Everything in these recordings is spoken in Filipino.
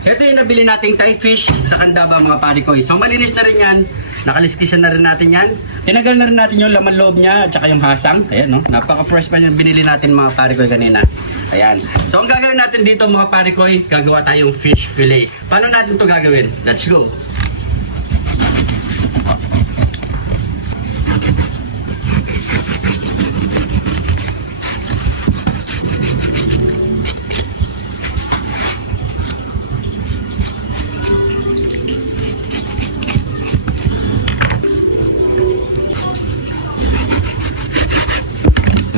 Ito yung nabili nating Thai fish sa Candaba mga pare ko. So malinis na rin yan. Nakaliskisan na rin natin yan. Tinagal na rin natin yung laman loob niya at saka yung hasang. Ayan no. Napaka-fresh pa yung binili natin mga pare ko kanina. Ayan. So ang gagawin natin dito mga pare ko, gagawa tayong fish fillet. Paano natin to gagawin? Let's go.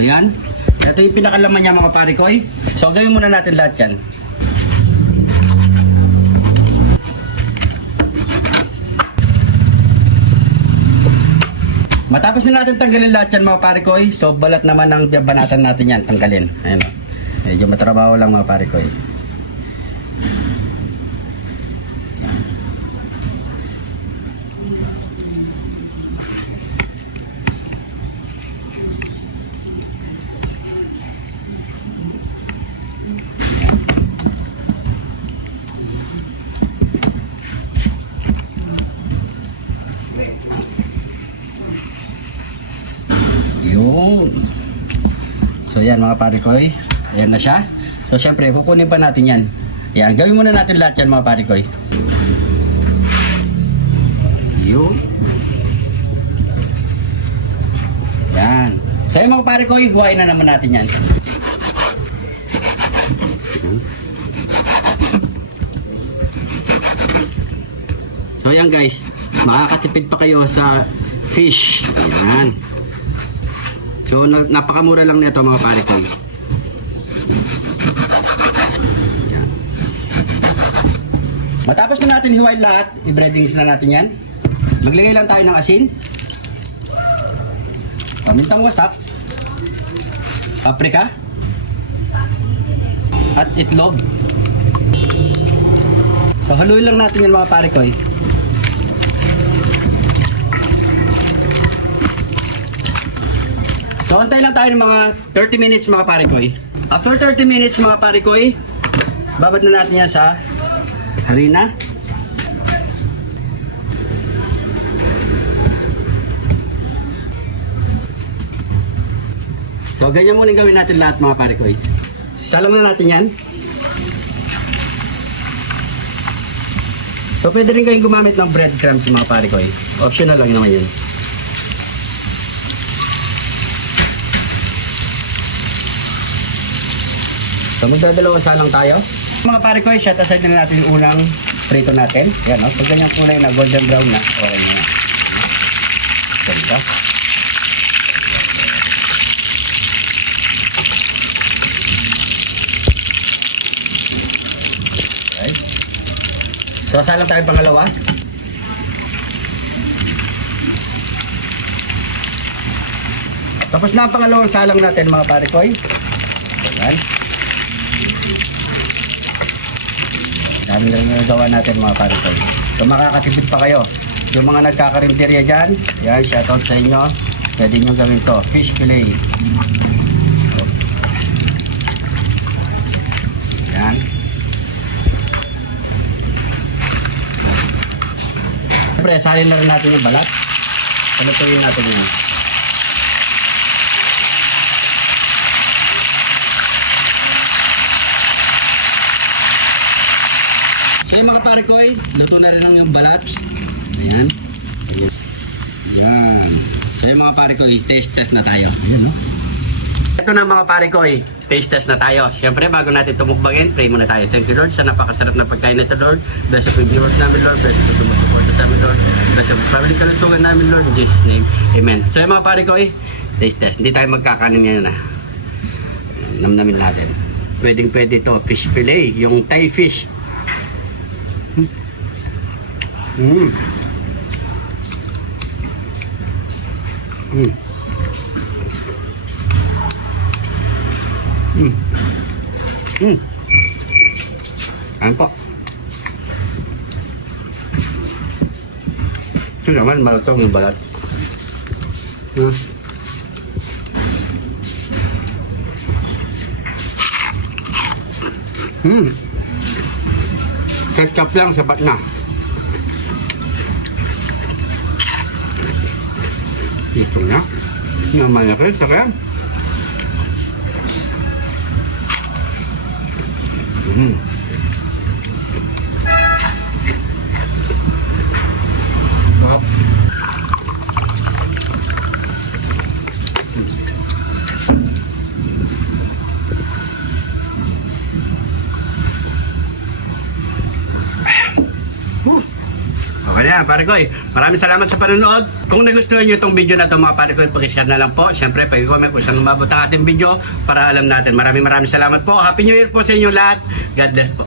Ayan. Ito yung pinakalaman niya mga pare ko. So gawin muna natin lahat yan. Matapos na natin tanggalin lahat yan mga pare ko. So balat naman ng banatan natin yan. Tanggalin. Ayan. Medyo matrabaho lang mga pare ko. So yan mga pare ko, ayan na siya. So syempre kukunin pa natin yan. Yan, gawin muna natin lahat yan mga pare ko. Yun. Yan. So yung mga pare ko, huwain na naman natin yan. So yan guys, makakatipid pa kayo sa fish. Ayan. So napakamura lang nito mga pare ko. Matapos na natin hiwain lahat, i-breadings na natin yan. Maglagay lang tayo ng asin, pamintang wasak, paprika, at itlog. So haluin lang natin yan mga pare ko. So antay lang tayo ng mga 30 minutes mga pare ko. After 30 minutes mga pare ko, babad na natin yan sa harina. So ganyan muna gawin natin lahat mga pare ko. Salam na natin yan. So pwede rin kayong gumamit ng breadcrumbs mga pare ko. Optional lang naman yun. So magdadalawang salang tayo. Mga pare ko, set aside na natin yung unang prito natin. Yan o, pag ganyan kulay na golden brown na, okay na yan. Ganito. Okay. So salang tayo pangalawa. Tapos na ang pangalawang salang natin mga pare ko. Ayan. Dami na rin yung gawa natin mga pare ko. So makakatipid pa kayo. Yung mga nagkakarinderya dyan, yan, shoutout sa inyo. Pwede nyo gawin to, fish fillet. Yan. Siyempre, salin na rin natin yung balat. Palutuin natin yun. So yung mga pare ko, luto na rin yung balat. Ayan. Ayan. So yung mga pare ko, taste test na tayo. Ayan. Ito na mga pare ko, taste test na tayo. Siyempre, bago natin tumukbangin, pray muna tayo. Thank you Lord sa napakasarap na pagkain nito Lord. Bless the viewers namin Lord. Bless the sumusuporta sa amin Lord. Bless the family kalusungan namin Lord. In Jesus name, Amen. So yung mga pare ko, taste test. Hindi tayo magkakanin ngayon na. Namnamin natin. Pwedeng pwede ito, fish fillet. Yung Thai fish. Mm. Mm. Mm. Mm. Ayan po. Ito naman, malutong yung balat. Mm. Mm. Ketchup lang, sapat na. Ito na. Namalaki, saka. Sarap. Okay na yan, pare ko. Maraming salamat sa panonood. Kung nagustuhan nyo itong video na ito mga pare ko, pag-share na lang po. Siyempre, pag-comment kung saan umabot ang ating video para alam natin. Maraming salamat po. Happy New Year po sa inyo lahat. God bless po.